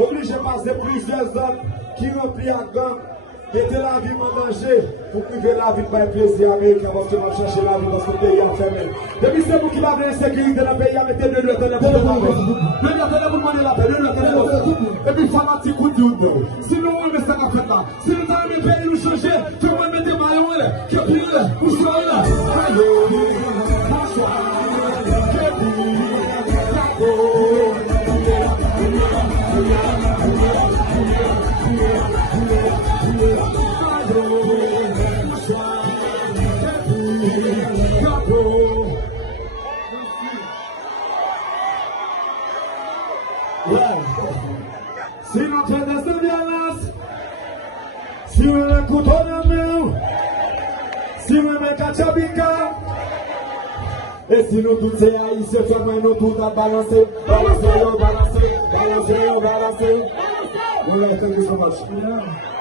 Obligé de passer plusieurs hommes qui remplissent à gang, mettez la vie en danger pour priver la vie de mon plaisir américain parce que vous cherchez la vie dans ce pays enfermé. Depuis c'est vous qui va avoir l'insécurité dans le pays, mettez de l'autre pour demander la paix, et puis fanatique coup de sinon on met ça à faire là. Si nous avons le pays nous changer, fais-moi mettre des maillons là, qui est pire là, où sont là. Si nous faisons cette violence, si nous le couteau dans nous, si nous le cachabika, et si nous tous ces haïtiens, nous tous à balancer, balancer, balancer, balancer, balancer. Well, thank you so much.